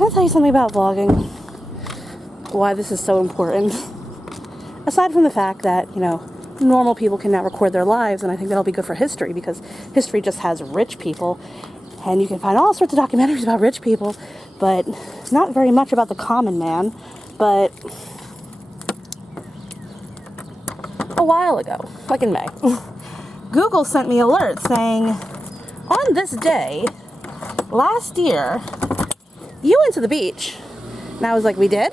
Can I tell you something about vlogging? Why this is so important? Aside from the fact that, you know, normal people can now record their lives, and I think that'll be good for history, because history just has rich people, and you can find all sorts of documentaries about rich people, but not very much about the common man. But a while ago, like in May, Google sent me an alert saying, on this day, last year, you went to the beach. And I was like, we did?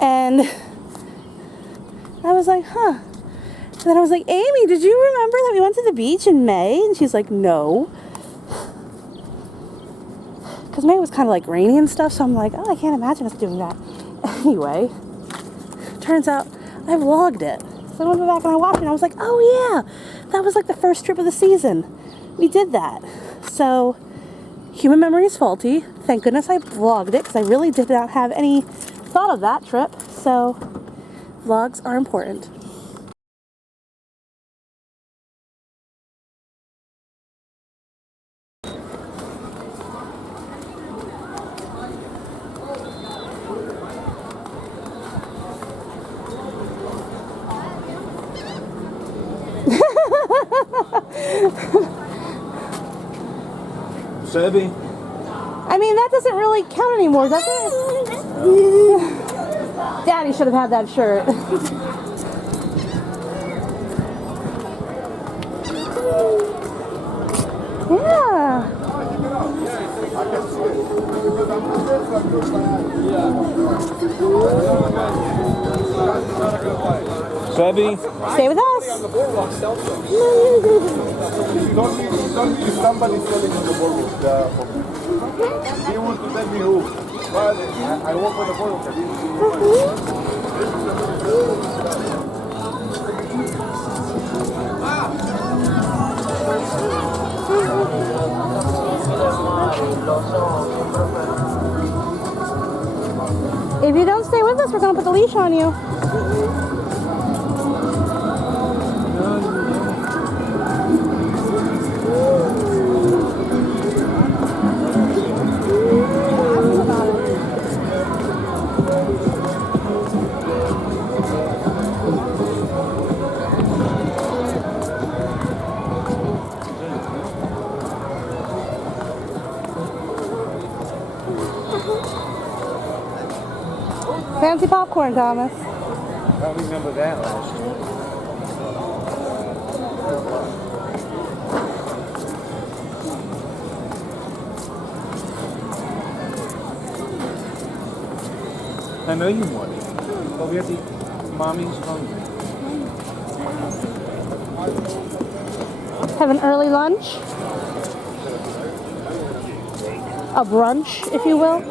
And I was like, huh. And then I was like, Amy, did you remember that we went to the beach in May? And she's like, no. Because May was kind of like rainy and stuff, so I'm like, oh, I can't imagine us doing that. Anyway, turns out I vlogged it. So I went back and I watched it, and I was like, oh yeah, that was like the first trip of the season. We did that. So, human memory is faulty. Thank goodness I vlogged it, because I really did not have any thought of that trip. So, vlogs are important. Sebby? I mean, that doesn't really count anymore, does it? Daddy should have had that shirt. Yeah. Sebby? Stay with us. Don't be somebody selling on the boardwalk. He wants to tell me who. But I work with the boardwalk. If you don't stay with us, we're going to put the leash on you. Fancy popcorn, Thomas. I don't remember that last year. I know you want it. But we have to eat. Mommy's hungry. Have an early lunch. A brunch, if you will.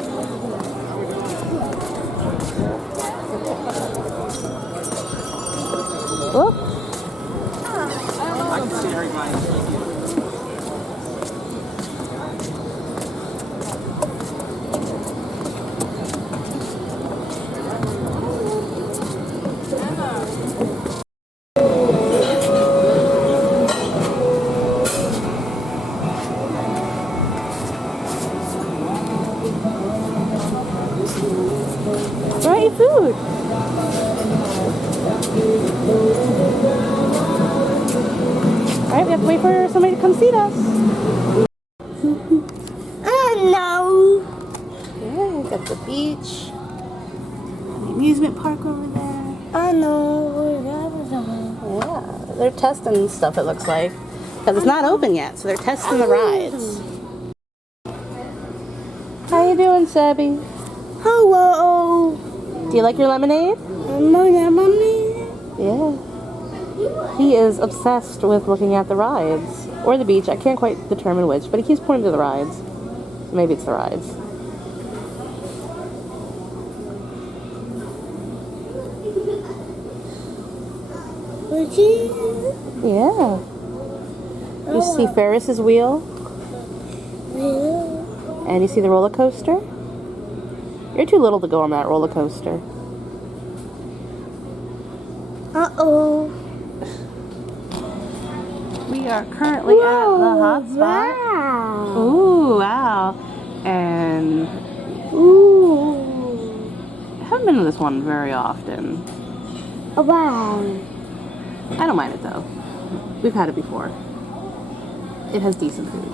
Oh. I can see everybody. Write your food. Alright, we have to wait for somebody to come see us. Oh no! Yeah, we got the beach. The amusement park over there. Oh no! Yeah, they're testing stuff, it looks like. Because it's not open yet, so they're testing the rides. How you doing, Sebby? Hello! Do you like your lemonade? Mommy. Yeah. He is obsessed with looking at the rides. Or the beach. I can't quite determine which, but he keeps pointing to the rides. Maybe it's the rides. Would you? Yeah. You see Ferris's wheel? Yeah. And you see the roller coaster? You're too little to go on that roller coaster. Uh-oh. We are currently at the hot spot. Wow. Ooh, wow. And Ooh. I haven't been to this one very often. Oh, wow. I don't mind it though. We've had it before. It has decent food.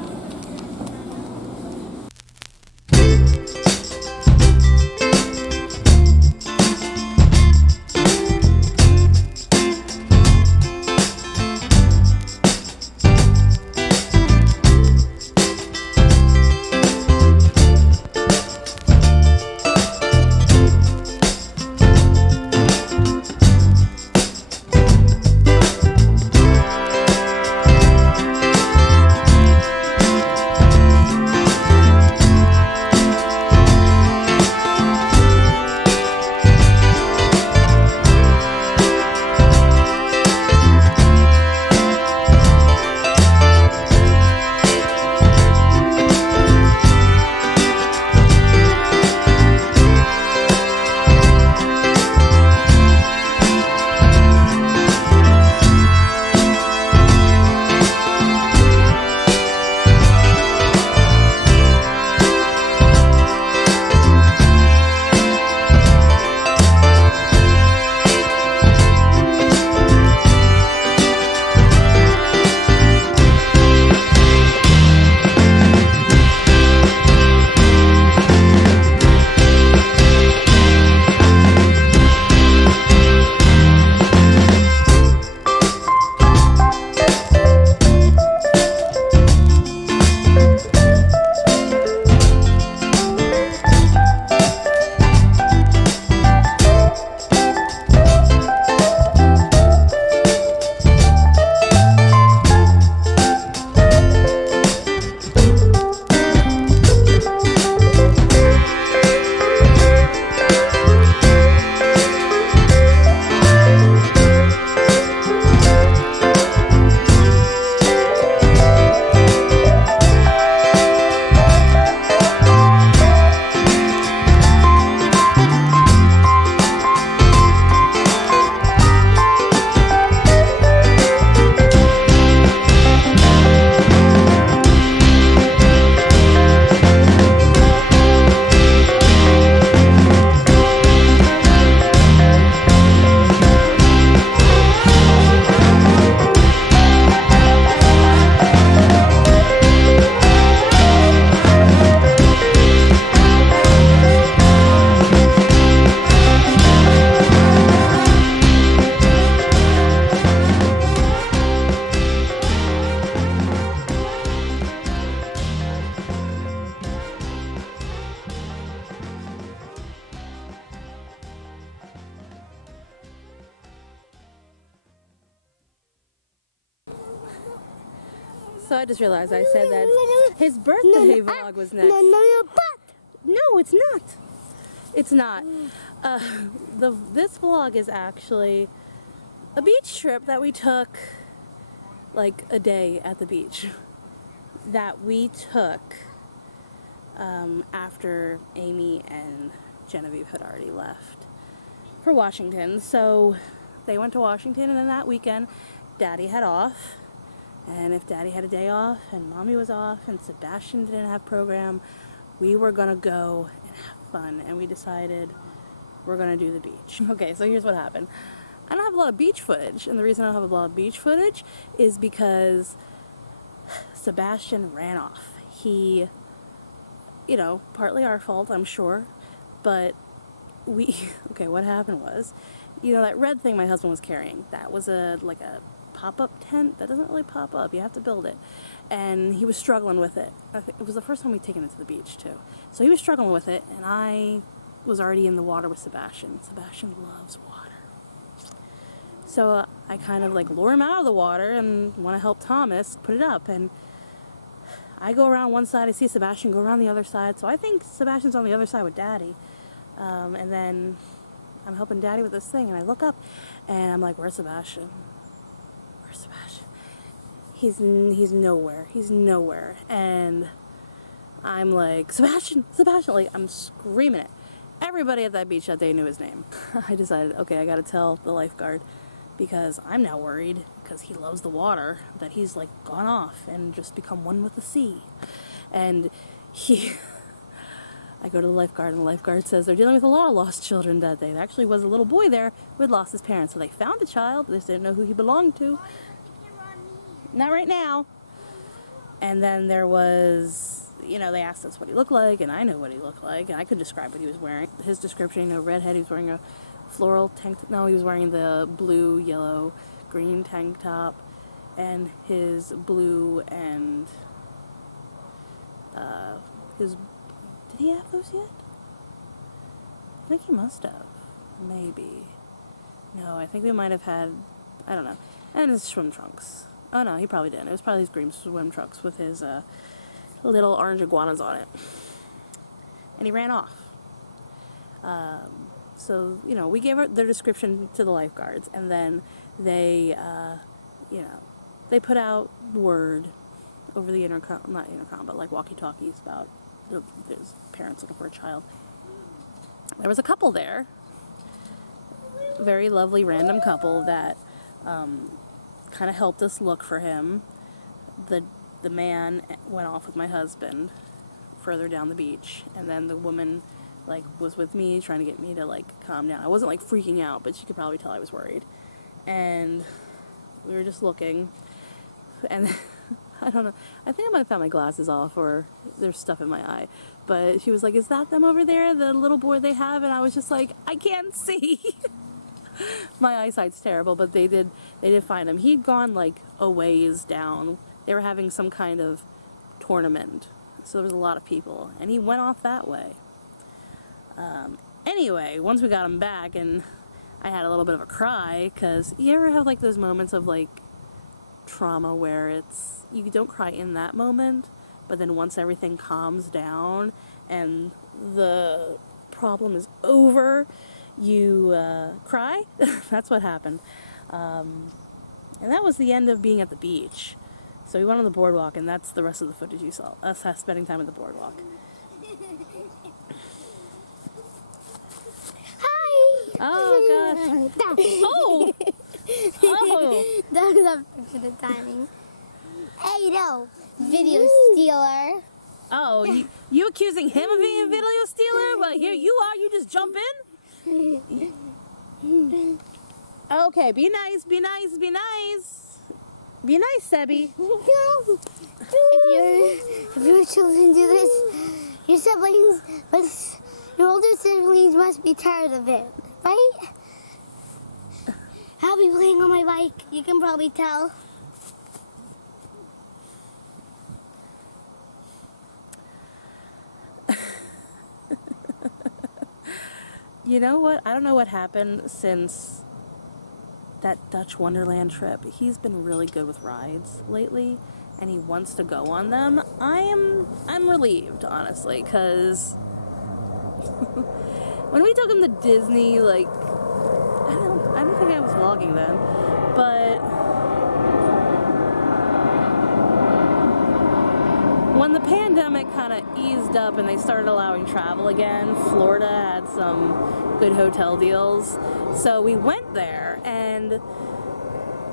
So I just realized I said that his birthday vlog was next. No, it's not. It's not. This vlog is actually a beach trip that we took, like a day at the beach, that we took after Amy and Genevieve had already left for Washington. So they went to Washington, and then that weekend Daddy had off. And if Daddy had a day off and Mommy was off and Sebastian didn't have program, we were gonna go and have fun. And we decided we're gonna do the beach. Okay, so here's what happened. I don't have a lot of beach footage, and the reason I don't have a lot of beach footage is because Sebastian ran off. He, you know, partly our fault, I'm sure, but okay, what happened was, you know, that red thing my husband was carrying, that was like a pop-up tent that doesn't really pop up, you have to build it, and he was struggling with it. It was the first time we'd taken it to the beach too, so he was struggling with it, and I was already in the water with Sebastian. Sebastian loves water, so I kind of like lure him out of the water and want to help Thomas put it up, and I go around one side, I see Sebastian go around the other side, so I think Sebastian's on the other side with Daddy, and then I'm helping Daddy with this thing, and I look up and I'm like, where's Sebastian? Sebastian, he's nowhere, and I'm like, Sebastian, like, I'm screaming it. Everybody at that beach that day knew his name. I decided, okay, I gotta tell the lifeguard, because I'm now worried, because he loves the water, that he's like gone off and just become one with the sea. And he I go to the lifeguard, and the lifeguard says they're dealing with a lot of lost children that day. There actually was a little boy there who had lost his parents. So they found a child, but they just didn't know who he belonged to. Not right now. And then there was, you know, they asked us what he looked like, and I know what he looked like, and I could describe what he was wearing. His description, you know, redhead, he was wearing a floral tank, no, he was wearing the blue, yellow, green tank top, and his blue and, did he have those yet? I think he must have. Maybe. No, I think we might have had, I don't know. And his swim trunks. Oh no, he probably didn't. It was probably his green swim trunks with his little orange iguanas on it. And he ran off. So, you know, we gave their description to the lifeguards, and then they, you know, they put out word over the intercom, not intercom, but like walkie-talkies about his parents looking for a child. There was a couple there, a very lovely random couple that kind of helped us look for him. The man went off with my husband further down the beach, and then the woman like was with me trying to get me to like calm down. I wasn't like freaking out, but she could probably tell I was worried. And we were just looking, and I don't know, I think I might have found my glasses off, or there's stuff in my eye, but she was like, is that them over there, the little boy they have? And I was just like, I can't see. My eyesight's terrible, but they did find him. He'd gone like a ways down. They were having some kind of tournament, so there was a lot of people, and he went off that way. Anyway, once we got him back, and I had a little bit of a cry, because you ever have like those moments of like trauma where it's, you don't cry in that moment, but then once everything calms down and the problem is over, you cry. That's what happened. And that was the end of being at the beach. So we went on the boardwalk, and that's the rest of the footage you saw, us spending time at the boardwalk. Hi! Oh gosh. Oh! Oh! That was up to the timing. Hey, no! Video stealer. Oh, you accusing him of being a video stealer? Well, here you are, you just jump in? Okay, be nice, be nice, be nice. Be nice, Sebby. If your children do this, your siblings, your older siblings must be tired of it, right? I'll be playing on my bike. You can probably tell. You know what? I don't know what happened since that Dutch Wonderland trip. He's been really good with rides lately, and he wants to go on them. I'm relieved, honestly, because when we took him to Disney, like, I don't think I was vlogging then, but when the pandemic kind of eased up and they started allowing travel again, Florida had some good hotel deals. So we went there, and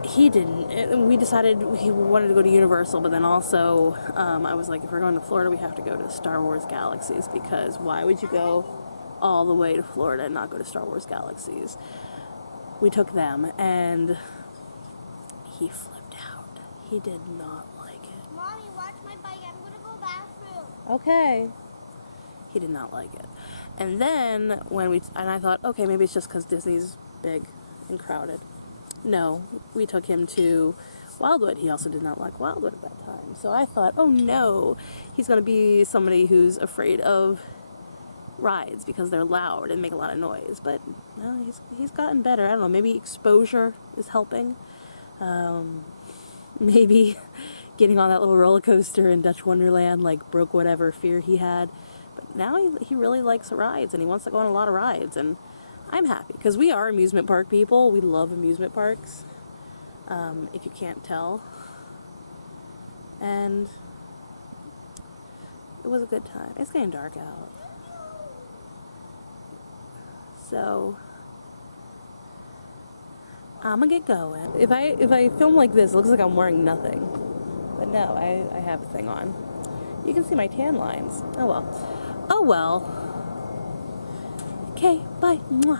he didn't. We decided he wanted to go to Universal, but then also I was like, if we're going to Florida, we have to go to Star Wars Galaxies, because why would you go all the way to Florida and not go to Star Wars Galaxies? We took them, and he flipped out. He did not like it. Mommy, watch my bike. I'm going to go bathroom. Okay. He did not like it. And then and I thought, okay, maybe it's just because Disney's big and crowded. No, we took him to Wildwood. He also did not like Wildwood at that time. So I thought, oh no, he's going to be somebody who's afraid of rides because they're loud and make a lot of noise. But no, he's gotten better. I don't know, maybe exposure is helping. Maybe getting on that little roller coaster in Dutch Wonderland like broke whatever fear he had. But now he really likes rides, and he wants to go on a lot of rides, and I'm happy because we are amusement park people. We love amusement parks, if you can't tell. And it was a good time. It's getting dark out. So I'm gonna get going. If I film like this, it looks like I'm wearing nothing. But no, I have a thing on. You can see my tan lines. Oh well. Oh well. Okay, bye. Mwah.